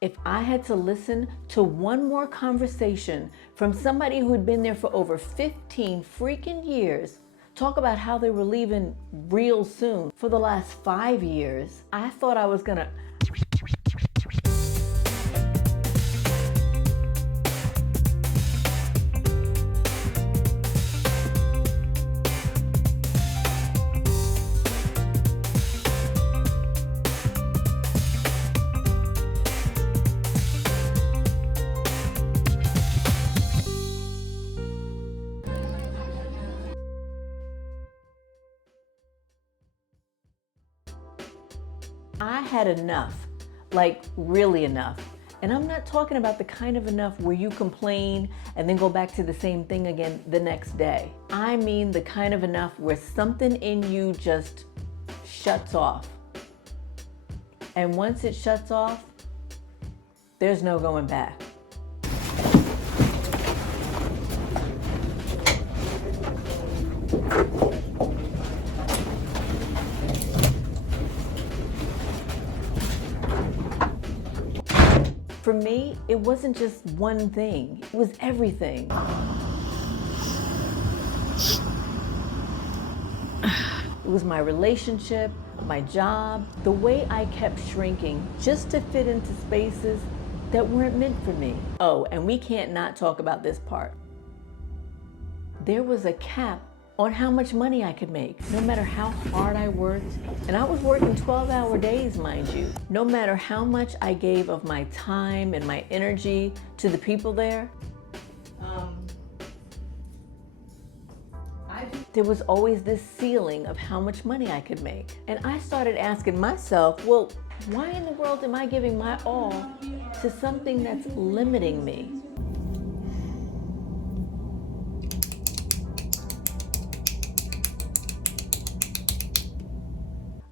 If I had to listen to one more conversation from somebody who had been there for over 15 freaking years, talk about how they were leaving real soon for the last 5 years, I thought I was gonna. I had enough, like really enough. And I'm not talking about the kind of enough where you complain and then go back to the same thing again the next day. I mean the kind of enough where something in you just shuts off. And once it shuts off, there's no going back. For me, it wasn't just one thing, it was everything. It was my relationship, my job, the way I kept shrinking just to fit into spaces that weren't meant for me. Oh, and we can't not talk about this part. There was a cap on how much money I could make, no matter how hard I worked. And I was working 12-hour days, mind you. No matter how much I gave of my time and my energy to the people there, there was always this ceiling of how much money I could make. And I started asking myself, well, why in the world am I giving my all to something that's limiting me?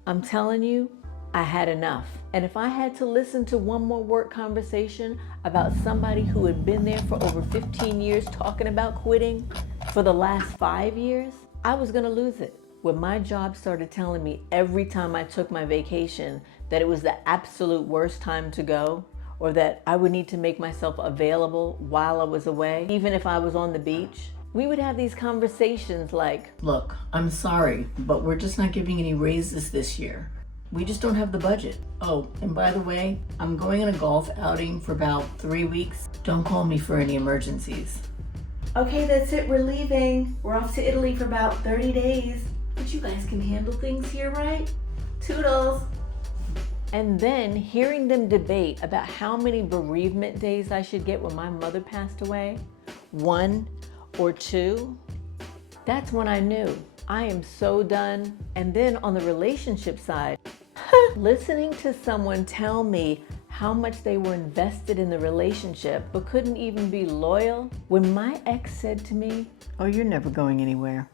I'm telling you, I had enough. And if I had to listen to one more work conversation about somebody who had been there for over 15 years talking about quitting for the last 5 years, I was gonna lose it. When my job started telling me every time I took my vacation that it was the absolute worst time to go, or that I would need to make myself available while I was away, even if I was on the beach, we would have these conversations like, look, I'm sorry, but we're just not giving any raises this year. We just don't have the budget. Oh, and by the way, I'm going on a golf outing for about 3 weeks. Don't call me for any emergencies. Okay, that's it, we're leaving. We're off to Italy for about 30 days. But you guys can handle things here, right? Toodles. And then hearing them debate about how many bereavement days I should get when my mother passed away, 1 or 2, that's when I knew I am so done. And then on the relationship side, listening to someone tell me how much they were invested in the relationship but couldn't even be loyal, when my ex said to me, oh, you're never going anywhere.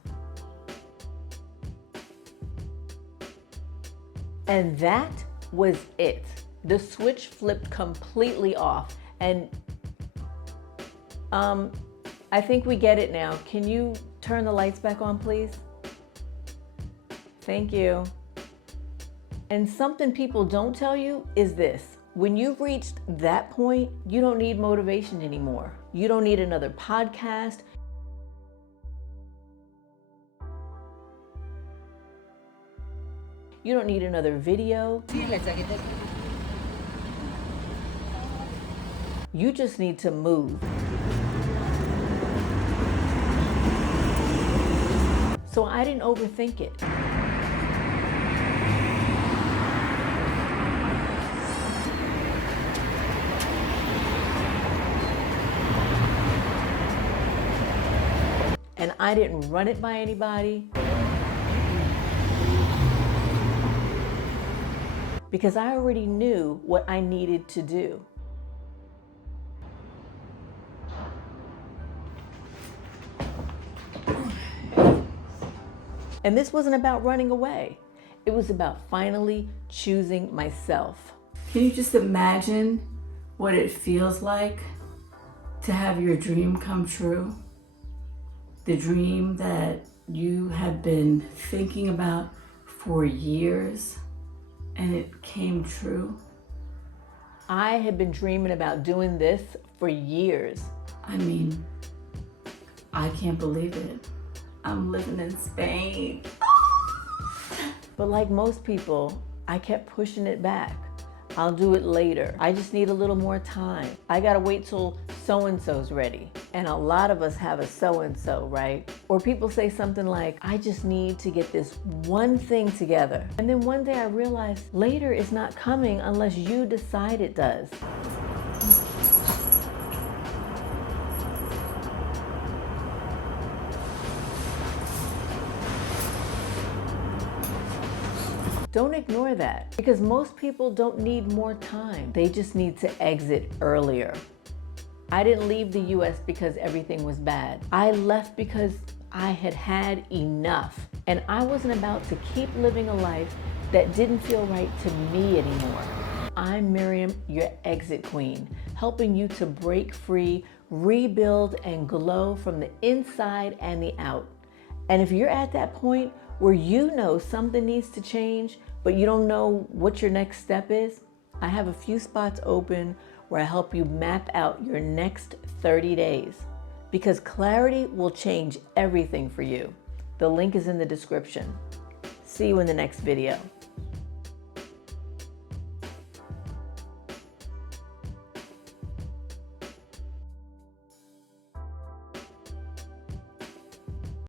And that was it. The switch flipped completely off. And I think we get it now. Can you turn the lights back on, please? Thank you. And something people don't tell you is this. When you've reached that point, you don't need motivation anymore. You don't need another podcast. You don't need another video. You just need to move. So I didn't overthink it. And I didn't run it by anybody. Because I already knew what I needed to do. And this wasn't about running away. It was about finally choosing myself. Can you just imagine what it feels like to have your dream come true? The dream that you have been thinking about for years, and it came true. I had been dreaming about doing this for years. I mean, I can't believe it. I'm living in Spain. But like most people, I kept pushing it back. I'll do it later. I just need a little more time. I gotta wait till so-and-so's ready. And a lot of us have a so-and-so, right? Or people say something like, I just need to get this one thing together. And then one day I realized later is not coming unless you decide it does. Don't ignore that, because most people don't need more time. They just need to exit earlier. I didn't leave the US because everything was bad. I left because I had had enough, and I wasn't about to keep living a life that didn't feel right to me anymore. I'm Miriam, your exit queen, helping you to break free, rebuild, and glow from the inside and the out. And if you're at that point where you know something needs to change, but you don't know what your next step is, I have a few spots open where I help you map out your next 30 days. Because clarity will change everything for you. The link is in the description. See you in the next video.